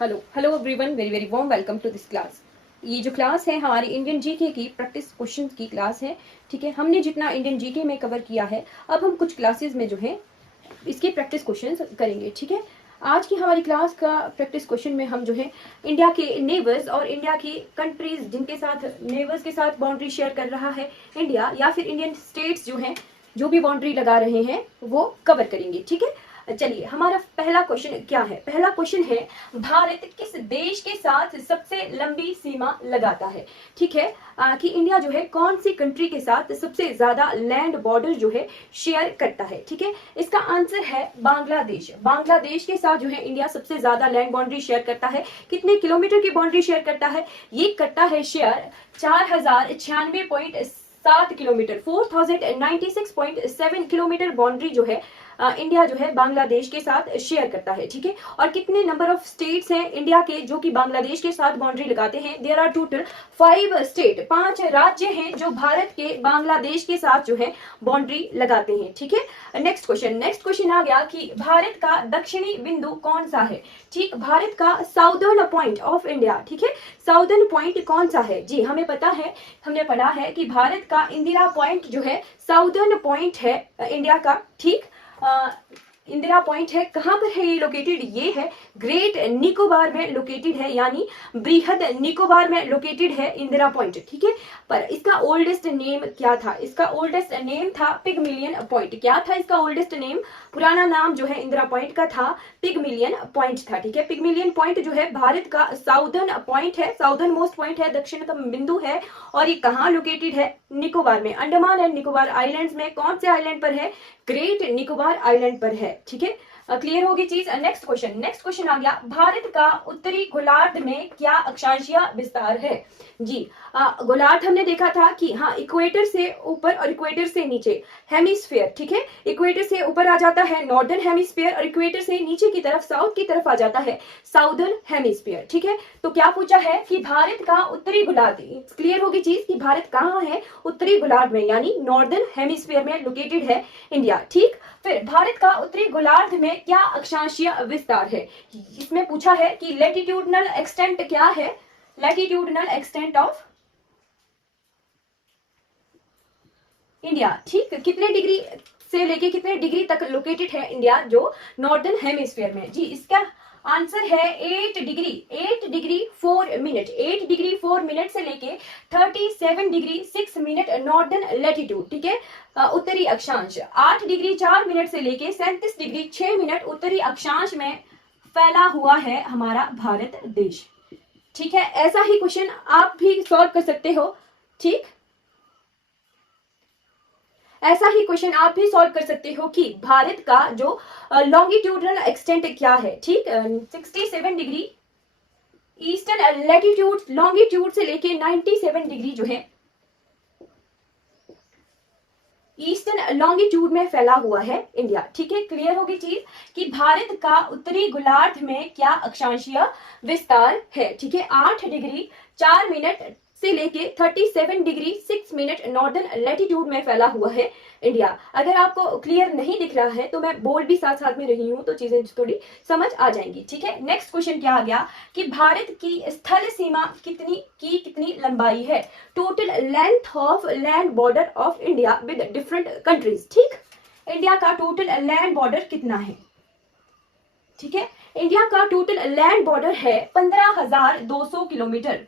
Hello hello everyone, very very warm welcome to this class. ये जो class है हमारी इंडियन जीके की प्रैक्टिस क्वेश्चन की क्लास है। ठीक है, हमने जितना इंडियन जीके में कवर किया है, अब हम कुछ क्लासेस में जो है इसके प्रैक्टिस क्वेश्चन करेंगे। ठीक है, आज की हमारी क्लास का प्रैक्टिस क्वेश्चन में हम जो है इंडिया के नेबर्स और इंडिया की कंट्रीज जिनके साथ नेबर्स के साथ बाउंड्री शेयर कर रहा है इंडिया, या फिर इंडियन स्टेट्स जो हैं जो भी बाउंड्री लगा रहे हैं वो कवर करेंगे। ठीक है, चलिए हमारा पहला क्वेश्चन क्या है। पहला क्वेश्चन है, भारत किस देश के साथ सबसे लंबी सीमा लगाता है। ठीक है, कि इंडिया जो है कौन सी कंट्री के साथ सबसे ज्यादा लैंड बॉर्डर जो है शेयर करता है। ठीक है, इसका आंसर है बांग्लादेश। बांग्लादेश के साथ जो है इंडिया सबसे ज्यादा लैंड बाउंड्री शेयर करता है। कितने किलोमीटर की बाउंड्री शेयर करता है? ये करता है शेयर 4096.7 किलोमीटर, 4096.7 किलोमीटर बाउंड्री जो है इंडिया जो है बांग्लादेश के साथ शेयर करता है। ठीक है, और कितने नंबर ऑफ स्टेट्स हैं इंडिया के जो कि बांग्लादेश के साथ बाउंड्री लगाते हैं? देयर आर टोटल 5 स्टेट, 5 राज्य हैं जो भारत के बांग्लादेश के साथ जो है बाउंड्री लगाते हैं। ठीक है, नेक्स्ट क्वेश्चन आ गया कि भारत का दक्षिणी बिंदु कौन सा है। ठीक, भारत का साउदर्न पॉइंट ऑफ इंडिया। ठीक है, साउदर्न पॉइंट कौन सा है? जी हमें पता है, हमने पढ़ा है कि भारत का इंदिरा पॉइंट जो है साउदर्न पॉइंट है इंडिया का। ठीक, इंदिरा पॉइंट है, कहां पर है ये लोकेटेड? ये है ग्रेट निकोबार में लोकेटेड है, यानी बृहद निकोबार में लोकेटेड है इंदिरा पॉइंट। ठीक है, पर इसका ओल्डेस्ट नेम क्या था? इसका ओल्डेस्ट नेम था पिगमिलियन पॉइंट। क्या था इसका ओल्डेस्ट नेम? पुराना नाम जो है इंदिरा पॉइंट का था पिगमिलियन पॉइंट था। ठीक है, पिगमिलियन पॉइंट जो है भारत का साउदर्न पॉइंट है, साउदर्न मोस्ट पॉइंट है, दक्षिणतम बिंदु है, और ये कहाँ लोकेटेड है? निकोबार में, अंडमान एंड निकोबार आइलैंड्स में। कौन से आइलैंड पर है? ग्रेट निकोबार आइलैंड पर है। ठीक है, क्लियर होगी चीज। नेक्स्ट क्वेश्चन आ गया, भारत का उत्तरी गोलार्ध में क्या अक्षांशीय विस्तार है। जी गोलार्ध हमने देखा था कि हाँ, इक्वेटर से ऊपर और इक्वेटर से नीचे हेमिस्फीयर। ठीक है, इक्वेटर से ऊपर आ जाता है नॉर्दर्न हेमिस्फीयर, और इक्वेटर से नीचे की तरफ साउथ की तरफ आ जाता है साउदर्न हेमिस्फीयर। ठीक है, तो क्या पूछा है कि भारत का उत्तरी गोलार्ध, क्लियर होगी चीज कि भारत कहाँ है? उत्तरी गोलार्ध में, यानी नॉर्दर्न हेमिस्फीयर में लोकेटेड है इंडिया। ठीक, फिर भारत का उत्तरी गोलार्ध में क्या अक्षांशीय विस्तार है? इसमें पूछा है कि लैटिट्यूडनल एक्सटेंट क्या है? Latitudinal extent of India. ठीक, कितने डिग्री से लेके कितने डिग्री तक लोकेटेड है इंडिया जो नॉर्दर्न हेमिस्फीयर में? जी इसका आंसर है 8 degree, 8 degree 4 minute, 8 degree 4 minute से लेके 37 डिग्री 6 मिनट नॉर्दर्न लैटिट्यूड। ठीक है, उत्तरी अक्षांश 8 डिग्री 4 मिनट से लेके 37 डिग्री 6 मिनट उत्तरी अक्षांश में फैला हुआ है हमारा भारत देश। ठीक है, ऐसा ही क्वेश्चन आप भी सॉल्व कर सकते हो। ठीक, ऐसा ही क्वेश्चन आप भी सॉल्व कर सकते हो कि भारत का जो लॉन्गिट्यूडनल एक्सटेंट क्या है। ठीक, 67 डिग्री ईस्टर्न लैटिट्यूड, लॉन्गिट्यूड से लेके 97 डिग्री जो है ईस्टर्न लॉन्गिट्यूड में फैला हुआ है इंडिया। ठीक है, क्लियर होगी चीज कि भारत का उत्तरी गोलार्ध में क्या अक्षांशीय विस्तार है। ठीक है, 8 डिग्री 4 मिनट से लेके 37 डिग्री 6 मिनट नॉर्दर्न लैटिट्यूड में फैला हुआ है इंडिया। अगर आपको क्लियर नहीं दिख रहा है तो मैं बोल भी साथ साथ में रही हूं तो चीजें थोड़ी समझ आ जाएंगी। ठीक है, नेक्स्ट क्वेश्चन क्या आ गया कि भारत की स्थल सीमा कितनी लंबाई है? Total length of land border of India with different countries. ठीक, इंडिया का टोटल लैंड बॉर्डर कितना है? ठीक है, इंडिया का टोटल लैंड बॉर्डर है 15,200 kilometre,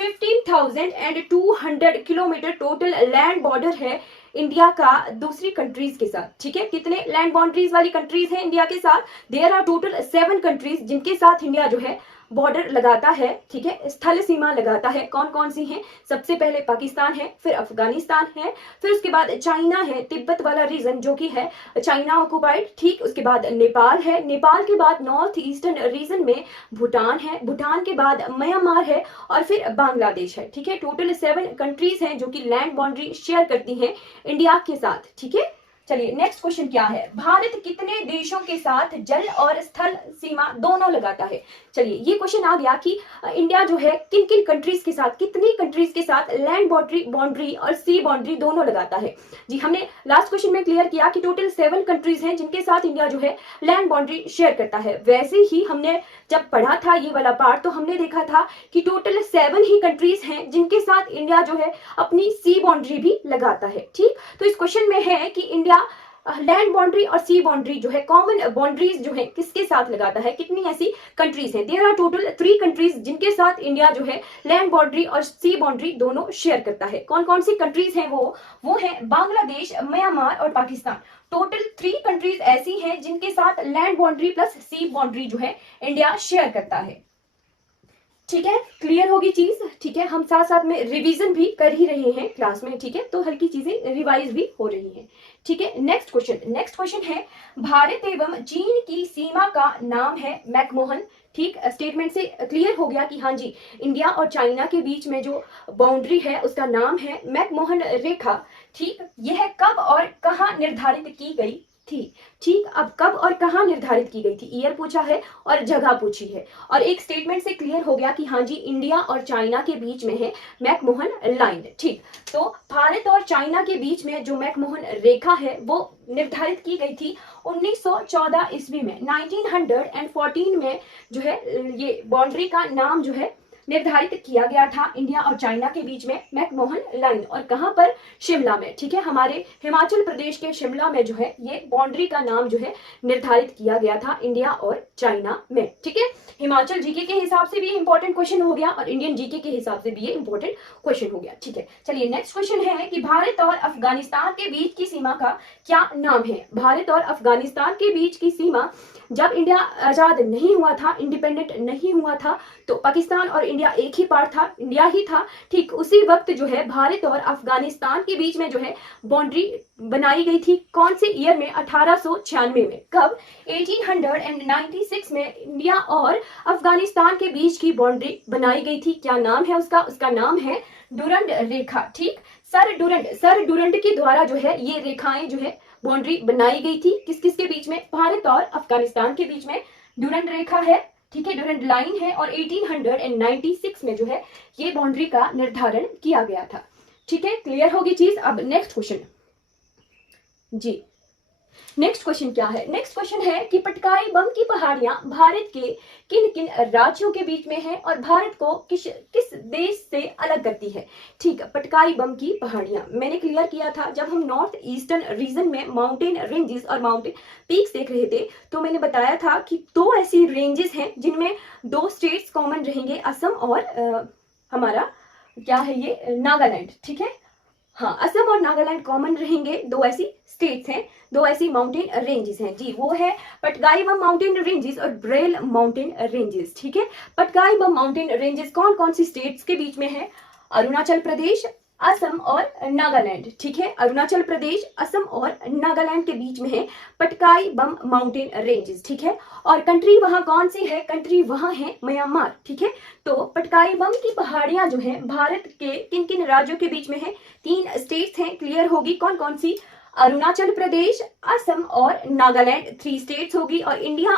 15,200 kilometre total land border है इंडिया का दूसरी कंट्रीज के साथ। ठीक है, कितने लैंड बाउंड्रीज वाली कंट्रीज हैं इंडिया के साथ? देयर आर टोटल 7 कंट्रीज जिनके साथ इंडिया जो है बॉर्डर लगाता है। ठीक है, स्थल सीमा लगाता है। कौन कौन सी हैं? सबसे पहले पाकिस्तान है, फिर अफगानिस्तान है, फिर उसके बाद चाइना है, तिब्बत वाला रीजन जो कि है चाइना ऑक्युपाइड। ठीक, उसके बाद नेपाल है, नेपाल के बाद नॉर्थ ईस्टर्न रीजन में भूटान है, भूटान के बाद म्यांमार है, और फिर बांग्लादेश है। ठीक है, टोटल 7 कंट्रीज हैं जो कि लैंड बाउंड्री शेयर करती हैं इंडिया के साथ। ठीक है, चलिए नेक्स्ट क्वेश्चन क्या है, भारत कितने देशों के साथ जल और स्थल सीमा दोनों लगाता है। चलिए ये क्वेश्चन आ गया कि इंडिया जो है किन किन कंट्रीज के साथ, कितनी कंट्रीज के साथ लैंड बाउंड्री और सी बाउंड्री दोनों लगाता है। जी हमने लास्ट क्वेश्चन में क्लियर किया कि टोटल 7 कंट्रीज हैं जिनके साथ इंडिया जो है लैंड बाउंड्री शेयर करता है। वैसे ही हमने जब पढ़ा था ये वाला पार्ट तो हमने देखा था कि टोटल 7 ही कंट्रीज हैं जिनके साथ इंडिया जो है अपनी सी बाउंड्री भी लगाता है। ठीक, तो इस क्वेश्चन में है कि इंडिया लैंड बाउंड्री और सी बाउंड्री जो है कॉमन बाउंड्रीज जो है किसके साथ लगाता है, कितनी ऐसी कंट्रीज हैं। देयर आर टोटल 3 कंट्रीज जिनके साथ इंडिया जो है लैंड बाउंड्री और सी बाउंड्री दोनों शेयर करता है। कौन कौन सी कंट्रीज हैं वो है बांग्लादेश, म्यांमार और पाकिस्तान। टोटल 3 कंट्रीज ऐसी हैं जिनके साथ लैंड बाउंड्री प्लस सी बाउंड्री जो है इंडिया शेयर करता है। ठीक है, क्लियर होगी चीज। ठीक है, हम साथ साथ में रिवीजन भी कर ही रहे हैं क्लास में। ठीक है, तो हल्की चीजें रिवाइज भी हो रही हैं। ठीक है, नेक्स्ट क्वेश्चन है भारत एवं चीन की सीमा का नाम है मैकमोहन। ठीक, स्टेटमेंट से क्लियर हो गया कि हाँ जी इंडिया और चाइना के बीच में जो बाउंड्री है उसका नाम है मैकमोहन रेखा। ठीक, यह कब और कहां निर्धारित की गई थी। ठीक, अब कब और कहां निर्धारित की गई थी, ईयर पूछा है और जगह पूछी है, और एक स्टेटमेंट से क्लियर हो गया कि हाँ जी इंडिया और चाइना के बीच में है मैकमोहन लाइन। ठीक, तो भारत और चाइना के बीच में जो मैकमोहन रेखा है वो निर्धारित की गई थी 1914 ईस्वी में। 1914 में जो है ये बाउंड्री का नाम जो है निर्धारित किया गया था इंडिया और चाइना के बीच में मैकमोहन लाइन, और कहां पर, शिमला में। ठीक है, हमारे हिमाचल प्रदेश के शिमला में जो है ये बाउंड्री का नाम जो है निर्धारित किया गया था इंडिया और चाइना में। ठीक है, हिमाचल जीके के हिसाब से भी इंपॉर्टेंट क्वेश्चन हो गया और इंडियन जीके के हिसाब से भी ये इंपॉर्टेंट क्वेश्चन हो गया। ठीक है, चलिए नेक्स्ट क्वेश्चन है कि भारत और अफगानिस्तान के बीच की सीमा का क्या नाम है। भारत और अफगानिस्तान के बीच की सीमा जब इंडिया आजाद नहीं हुआ था, इंडिपेंडेंट नहीं हुआ था, तो पाकिस्तान और इंडिया एक ही पार्ट था, इंडिया ही था। ठीक, उसी वक्त जो है भारत और अफगानिस्तान के बीच में जो है बाउंड्री बनाई गई थी। कौन से ईयर में, 1896 में। कब, 1896 में इंडिया और अफगानिस्तान के बीच की बाउंड्री बनाई गई थी। क्या नाम है उसका नाम है डुरंड रेखा। ठीक, सर डुरंड के द्वारा जो है ये रेखाएं जो है बाउंड्री बनाई गई थी। किस किस के बीच में, भारत और अफगानिस्तान के बीच में डुरंड रेखा है। ठीक है, डुरंड लाइन है, और 1896 में जो है ये बाउंड्री का निर्धारण किया गया था। ठीक है, क्लियर होगी चीज। अब नेक्स्ट क्वेश्चन जी, नेक्स्ट क्वेश्चन क्या है, नेक्स्ट क्वेश्चन है कि पटकाई बम की पहाड़ियां भारत के किन किन राज्यों के बीच में है और भारत को किस देश से अलग करती है। ठीक, पटकाई बम की पहाड़ियां मैंने क्लियर किया था जब हम नॉर्थ ईस्टर्न रीजन में माउंटेन रेंजेस और माउंटेन पीक्स देख रहे थे, तो मैंने बताया था कि 2 ऐसी रेंजेस हैं जिनमें 2 स्टेट्स कॉमन रहेंगे, असम और हमारा क्या है ये नागालैंड। ठीक है, हाँ, असम और नागालैंड कॉमन रहेंगे। 2 ऐसी स्टेट्स हैं, 2 ऐसी माउंटेन रेंजेस हैं जी, वो है पटकाई बम माउंटेन रेंजेस और ब्रेल माउंटेन रेंजेस। ठीक है, पटकाई बम माउंटेन रेंजेस कौन कौन सी स्टेट्स के बीच में है, अरुणाचल प्रदेश, असम और नागालैंड। ठीक है, अरुणाचल प्रदेश, असम और नागालैंड के बीच में है पटकाई बम माउंटेन रेंजेस। ठीक है, और कंट्री वहां कौन सी है, कंट्री वहां है म्यांमार। ठीक है, तो पटकाई बम की पहाड़ियां जो है भारत के किन किन राज्यों के बीच में है, 3 स्टेट्स हैं। क्लियर होगी कौन कौन सी, अरुणाचल प्रदेश, असम और नागालैंड 3 स्टेट्स होगी, और इंडिया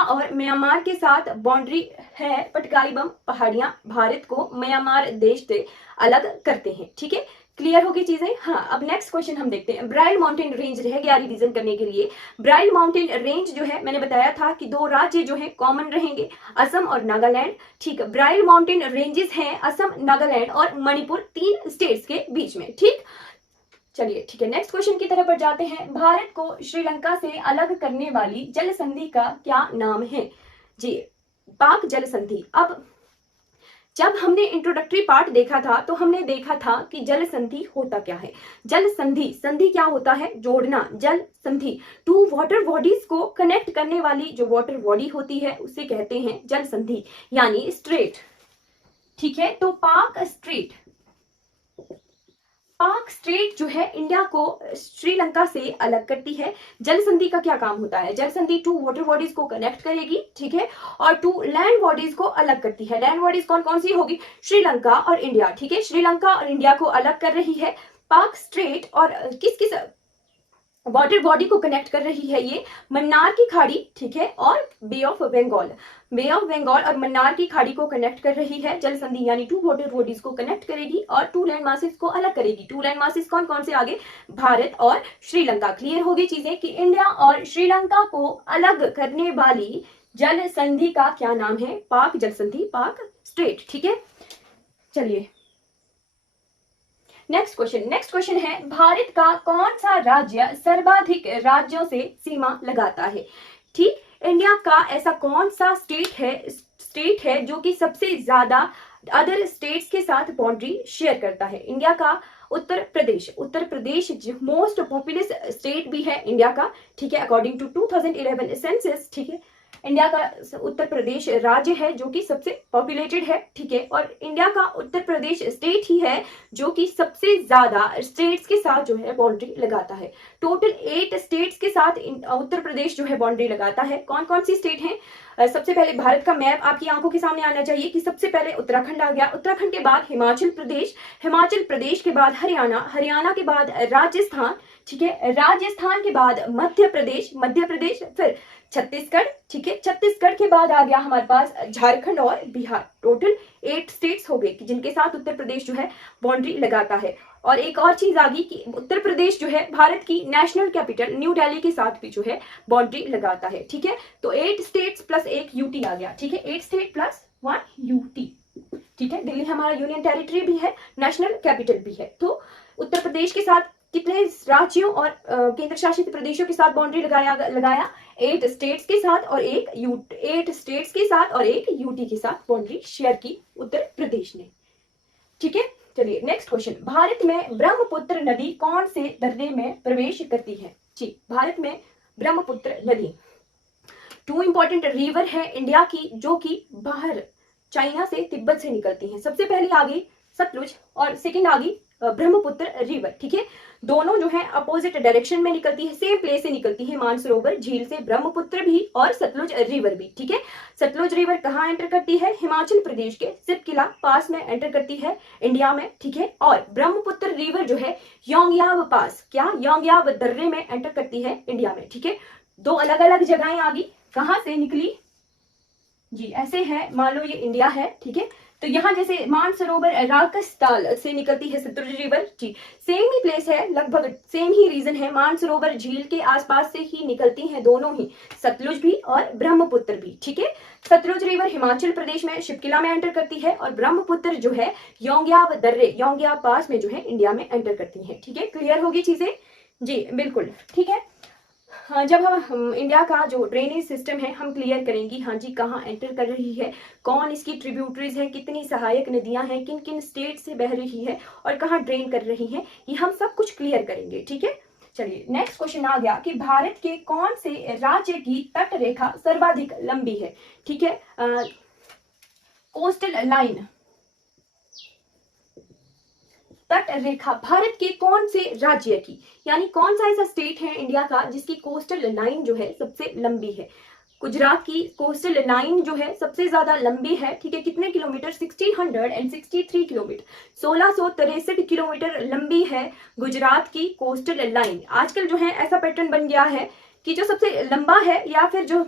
और म्यांमार के साथ बाउंड्री है। पटकाई बम पहाड़ियां भारत को म्यांमार देश से अलग करते हैं। ठीक है, क्लियर होगी चीजें। हाँ, अब नेक्स्ट क्वेश्चन हम देखते हैं। ब्राइल माउंटेन रेंज रह गया रिवीजन करने के लिए। ब्राइल माउंटेन रेंज जो है मैंने बताया था कि 2 राज्य जो है कॉमन रहेंगे, असम और नागालैंड। ठीक, ब्राइल माउंटेन रेंजेस हैं असम, नागालैंड और मणिपुर 3 स्टेट्स के बीच में। ठीक, चलिए ठीक है, नेक्स्ट क्वेश्चन की तरफ बढ़ जाते हैं। भारत को श्रीलंका से अलग करने वाली जल संधि का क्या नाम है जी, पाक जल संधि। अब जब हमने इंट्रोडक्टरी पार्ट देखा था तो हमने देखा था कि जल संधि होता क्या है। जल संधि क्या होता है, जोड़ना। जल संधि 2 वाटर बॉडीज को कनेक्ट करने वाली जो वाटर बॉडी होती है उसे कहते हैं जल संधि, यानी स्ट्रेट। ठीक है, तो पाक स्ट्रेट जो है इंडिया को श्रीलंका से अलग करती है। जल संधि का क्या काम होता है, जल संधि 2 वाटर बॉडीज को कनेक्ट करेगी। ठीक है, और 2 लैंड बॉडीज को अलग करती है। लैंड बॉडीज कौन कौन सी होगी, श्रीलंका और इंडिया। ठीक है, श्रीलंका और इंडिया को अलग कर रही है पाक स्ट्रेट। और किस किस वाटर बॉडी को कनेक्ट कर रही है ये मन्नार की खाड़ी, ठीक है, और bay of Bengal. Bay of Bengal और मन्नार की खाड़ी को कनेक्ट कर रही है जल संधि, यानी 2 वाटर बॉडीज को कनेक्ट करेगी और 2 लैंड मासेस को अलग करेगी। 2 लैंड मासेस कौन कौन से आगे? भारत और श्रीलंका। क्लियर होगी चीजें कि इंडिया और श्रीलंका को अलग करने वाली जल संधि का क्या नाम है? पाक जल संधि, पाक स्ट्रेट, ठीक है। चलिए नेक्स्ट क्वेश्चन है, भारत का कौन सा राज्य सर्वाधिक राज्यों से सीमा लगाता है? ठीक, इंडिया का ऐसा कौन सा स्टेट है जो कि सबसे ज्यादा अदर स्टेट्स के साथ बाउंड्री शेयर करता है? इंडिया का Uttar Pradesh most populous state भी है इंडिया का, ठीक है, अकॉर्डिंग टू 2011 सेंसस, ठीक है। इंडिया का उत्तर प्रदेश राज्य है जो कि सबसे पॉपुलेटेड है, ठीक है, और इंडिया का उत्तर प्रदेश स्टेट ही है जो कि सबसे ज्यादा स्टेट्स के साथ जो है बाउंड्री लगाता है। टोटल 8 स्टेट्स के साथ उत्तर प्रदेश जो है बाउंड्री लगाता है। कौन कौन सी स्टेट हैं? सबसे पहले भारत का मैप आपकी आंखों के सामने आना चाहिए कि सबसे पहले उत्तराखंड आ गया, उत्तराखंड के बाद हिमाचल प्रदेश के बाद हरियाणा के बाद राजस्थान, ठीक है, राजस्थान के बाद मध्य प्रदेश, फिर छत्तीसगढ़, ठीक है, छत्तीसगढ़ के बाद आ गया हमारे पास झारखंड और बिहार। टोटल 8 स्टेट्स हो गए जिनके साथ उत्तर प्रदेश जो है बाउंड्री लगाता है। और एक और चीज आ गई कि उत्तर प्रदेश जो है भारत की नेशनल कैपिटल न्यू दिल्ली के साथ भी जो है बाउंड्री लगाता है, ठीक है। तो 8 स्टेट्स प्लस 1 यूटी आ गया, ठीक है, 8 स्टेट प्लस 1 यूटी, ठीक है। दिल्ली हमारा यूनियन टेरिटरी भी है, नेशनल कैपिटल भी है। तो उत्तर प्रदेश के साथ कितने राज्यों और केंद्र शासित प्रदेशों के साथ बाउंड्री लगाया? 8 स्टेट्स के साथ और 8 स्टेट्स के साथ और 1 यूटी के साथ बाउंड्री शेयर की उत्तर प्रदेश ने, ठीक है। चलिए नेक्स्ट क्वेश्चन, भारत में ब्रह्मपुत्र नदी कौन से दर्रे में प्रवेश करती है? जी, भारत में ब्रह्मपुत्र नदी 2 इंपॉर्टेंट रिवर है इंडिया की जो कि बाहर चाइना से, तिब्बत से निकलती हैं। सबसे पहले आ गई सतलुज और सेकंड आ गई ब्रह्मपुत्र रिवर, ठीक है। दोनों जो है अपोजिट डायरेक्शन में निकलती है, सेम प्लेस से निकलती है, मानसरोवर झील से, ब्रह्मपुत्र भी और सतलुज रिवर भी, ठीक है। सतलुज रिवर कहाँ एंटर करती है? हिमाचल प्रदेश के सिपकिला पास में एंटर करती है इंडिया में, ठीक है। और ब्रह्मपुत्र रिवर जो है योंगयाब पास, क्या योंगयाब दर्रे में एंटर करती है इंडिया में, ठीक है। 2 अलग अलग जगहें आ गई, कहाँ से निकली? जी ऐसे है, मान लो ये इंडिया है, ठीक है, तो यहाँ जैसे मानसरोवर राकसताल से निकलती है सतलुज रिवर, जी सेम ही प्लेस है, लगभग सेम ही रीजन है, मानसरोवर झील के आसपास से ही निकलती हैं दोनों ही, सतलुज भी और ब्रह्मपुत्र भी, ठीक है। सतलुज रिवर हिमाचल प्रदेश में शिपकिला में एंटर करती है और ब्रह्मपुत्र जो है योंगयाब दर्रे, योंगयाब पास में जो है इंडिया में एंटर करती है, ठीक है। क्लियर होगी चीजें? जी बिल्कुल, ठीक है। हाँ, जब हम इंडिया का जो ड्रेनेज सिस्टम है हम क्लियर करेंगी, हाँ जी, कहाँ एंटर कर रही है, कौन इसकी ट्रिब्यूटरीज है, कितनी सहायक नदियां हैं, किन किन स्टेट से बह रही है और कहाँ ड्रेन कर रही है, ये हम सब कुछ क्लियर करेंगे, ठीक है। चलिए नेक्स्ट क्वेश्चन आ गया कि भारत के कौन से राज्य की तट रेखा सर्वाधिक लंबी है? ठीक है, कोस्टल लाइन, तट रेखा भारत के कौन से राज्य की, यानी कौन सा ऐसा स्टेट है इंडिया का जिसकी कोस्टल लाइन जो है सबसे लंबी है? गुजरात की कोस्टल लाइन जो है सबसे ज्यादा लंबी है, ठीक है। कितने किलोमीटर? 1663 किलोमीटर, 1663 किलोमीटर लंबी है गुजरात की कोस्टल लाइन। आजकल जो है ऐसा पैटर्न बन गया है कि जो सबसे लंबा है या फिर जो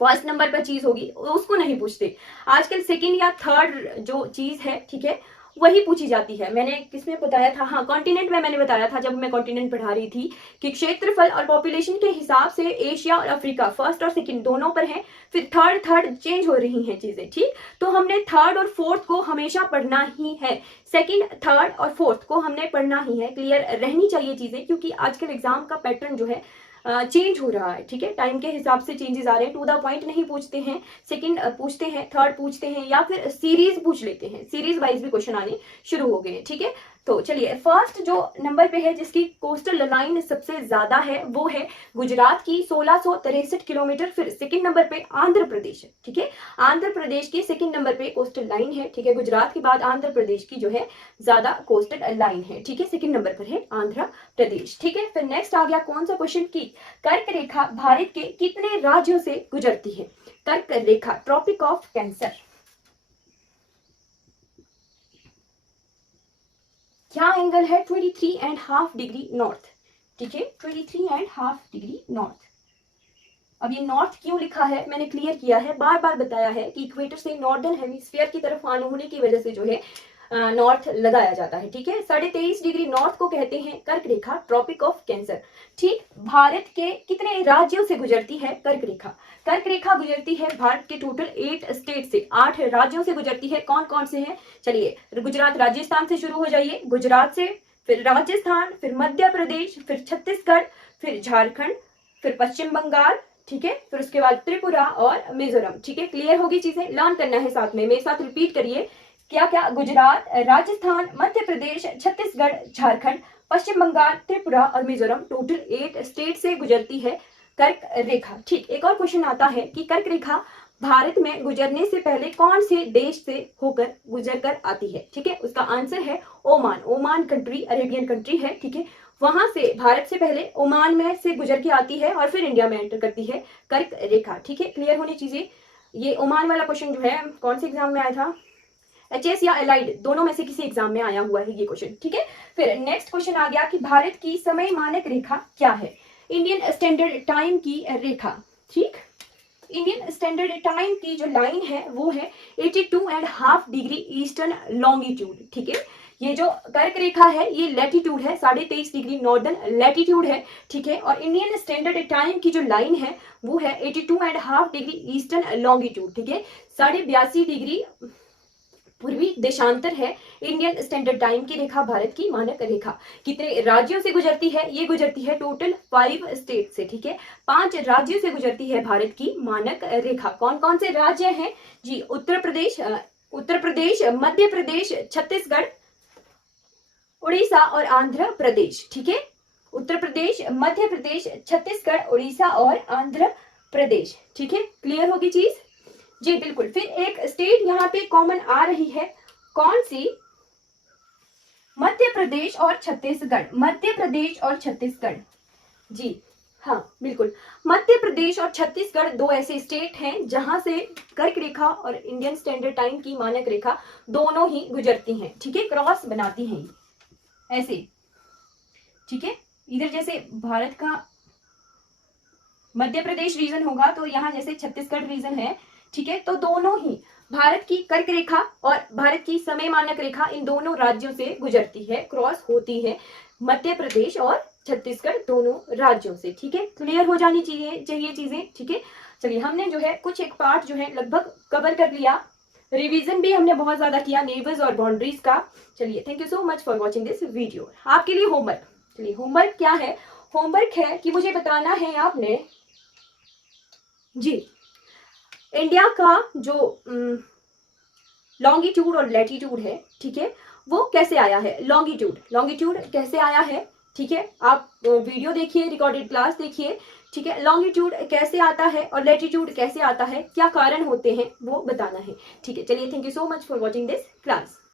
फर्स्ट नंबर पर चीज होगी उसको नहीं पूछते, आजकल सेकंड या थर्ड जो चीज है, ठीक है, वही पूछी जाती है। मैंने किसमें बताया था, हाँ कॉन्टिनेंट में मैंने बताया था जब मैं कॉन्टिनेंट पढ़ा रही थी कि क्षेत्रफल और पॉपुलेशन के हिसाब से एशिया और अफ्रीका फर्स्ट और सेकंड दोनों पर है, फिर थर्ड चेंज हो रही हैं चीजें, ठीक। तो हमने थर्ड और फोर्थ को हमेशा पढ़ना ही है, सेकंड थर्ड और फोर्थ को हमने पढ़ना ही है, क्लियर रहनी चाहिए चीजें, क्योंकि आजकल एग्जाम का पैटर्न जो है चेंज हो रहा है, ठीक है, टाइम के हिसाब से चेंजेस आ रहे हैं। टू द पॉइंट नहीं पूछते हैं, सेकंड पूछते हैं, थर्ड पूछते हैं, या फिर सीरीज पूछ लेते हैं, सीरीज वाइज भी क्वेश्चन आने शुरू हो गए हैं, ठीक है। तो चलिए फर्स्ट जो नंबर पे है जिसकी कोस्टल लाइन सबसे ज्यादा है वो है गुजरात की 1663 किलोमीटर, फिर सेकंड नंबर पे आंध्र प्रदेश है, ठीक है, आंध्र प्रदेश की सेकंड नंबर पे कोस्टल लाइन है, ठीक है, गुजरात के बाद आंध्र प्रदेश की जो है ज्यादा कोस्टल लाइन है, ठीक है, सेकंड नंबर पर है आंध्र प्रदेश, ठीक है। फिर नेक्स्ट आ गया कौन सा क्वेश्चन की कर्क रेखा भारत के कितने राज्यों से गुजरती है? कर्क रेखा, ट्रॉपिक ऑफ कैंसर, क्या एंगल है? 23.5 डिग्री नॉर्थ, ठीक है, 23.5 डिग्री नॉर्थ। अब ये नॉर्थ क्यों लिखा है मैंने क्लियर किया है, बार बार बताया है कि इक्वेटर से नॉर्दर्न हेमिस्फीयर की तरफ आने होने की वजह से जो है नॉर्थ लगाया जाता है। ठीक है, 23.5 डिग्री नॉर्थ को कहते हैं कर्क रेखा, ट्रॉपिक ऑफ कैंसर। ठीक, भारत के कितने राज्यों से गुजरती है कर्क रेखा? कर्क रेखा गुजरती है भारत के टोटल 8 स्टेट से, 8 राज्यों से गुजरती है। कौन कौन से हैं? चलिए, गुजरात राजस्थान से शुरू हो जाइए, गुजरात से, फिर राजस्थान, फिर मध्य प्रदेश, फिर छत्तीसगढ़, फिर झारखंड, फिर पश्चिम बंगाल, ठीक है, फिर उसके बाद त्रिपुरा और मिजोरम। ठीक है, क्लियर होगी चीजें, लर्न करना है साथ में, मेरे साथ रिपीट करिए। क्या क्या? गुजरात, राजस्थान, मध्य प्रदेश, छत्तीसगढ़, झारखंड, पश्चिम बंगाल, त्रिपुरा और मिजोरम, टोटल 8 स्टेट से गुजरती है कर्क रेखा। ठीक, एक और क्वेश्चन आता है कि कर्क रेखा भारत में गुजरने से पहले कौन से देश से होकर गुजर कर आती है? ठीक है, उसका आंसर है Oman. Oman country Arabian country है। ठीक है, वहां से भारत से पहले ओमान में से गुजर के आती है और फिर इंडिया में एंटर करती है कर्क रेखा। ठीक है, क्लियर होनी चीजें। ये ओमान वाला क्वेश्चन जो है कौन से एग्जाम में आया था? एचएस या एलाइड, दोनों में से किसी एग्जाम में आया हुआ है ये क्वेश्चन। ठीक है, फिर नेक्स्ट क्वेश्चन आ गया कि भारत की समय मानक रेखा क्या है? इंडियन स्टैंडर्ड टाइम की रेखा। ठीक, इंडियन स्टैंडर्ड टाइम की जो लाइन है वो है 82.5 डिग्री ईस्टर्न लॉन्गिट्यूड। ठीक है, ये जो कर्क रेखा है ये लैटिट्यूड है, 23.5 डिग्री नॉर्दर्न लैटिट्यूड है। ठीक है, और इंडियन स्टैंडर्ड टाइम की जो लाइन है वो है 82.5 डिग्री ईस्टर्न लॉन्गिट्यूड। ठीक है, 82.5 डिग्री पूर्वी देशांतर है इंडियन स्टैंडर्ड टाइम की रेखा, भारत की मानक रेखा। कितने राज्यों से गुजरती है? ये गुजरती है टोटल 5 स्टेट से। ठीक है, 5 राज्यों से गुजरती है भारत की मानक रेखा। कौन कौन से राज्य हैं जी? उत्तर प्रदेश, मध्य प्रदेश, छत्तीसगढ़, उड़ीसा और आंध्र प्रदेश। ठीक है, उत्तर प्रदेश, मध्य प्रदेश, छत्तीसगढ़, उड़ीसा और आंध्र प्रदेश। ठीक है, क्लियर होगी चीज जी? बिल्कुल। फिर एक स्टेट यहाँ पे कॉमन आ रही है, कौन सी? मध्य प्रदेश और छत्तीसगढ़। मध्य प्रदेश और छत्तीसगढ़ जी हाँ, बिल्कुल। मध्य प्रदेश और छत्तीसगढ़ दो ऐसे स्टेट हैं जहां से कर्क रेखा और इंडियन स्टैंडर्ड टाइम की मानक रेखा दोनों ही गुजरती हैं। ठीक है, क्रॉस बनाती हैं ऐसे। ठीक है, इधर जैसे भारत का मध्य प्रदेश रीजन होगा तो यहाँ जैसे छत्तीसगढ़ रीजन है। ठीक है, तो दोनों ही भारत की कर्क रेखा और भारत की समय मानक रेखा इन दोनों राज्यों से गुजरती है, क्रॉस होती है, मध्य प्रदेश और छत्तीसगढ़ दोनों राज्यों से। ठीक है, क्लियर हो जानी चाहिए चीजें। ठीक है, चलिए हमने जो है कुछ एक पार्ट जो है लगभग कवर कर लिया, रिवीजन भी हमने बहुत ज्यादा किया नेबर्स और बाउंड्रीज का। चलिए, thank you so much for watching this video. आपके लिए होमवर्क, चलिए होमवर्क क्या है? होमवर्क है कि मुझे बताना है आपने जी इंडिया का जो लॉन्गिट्यूड और लैटिट्यूड है, ठीक है, वो कैसे आया है? लॉन्गिट्यूड कैसे आया है? ठीक है, आप वीडियो देखिए, रिकॉर्डेड क्लास देखिए। ठीक है, लॉन्गिट्यूड कैसे आता है और लैटिट्यूड कैसे आता है, क्या कारण होते हैं वो बताना है। ठीक है, चलिए, thank you so much for watching this class.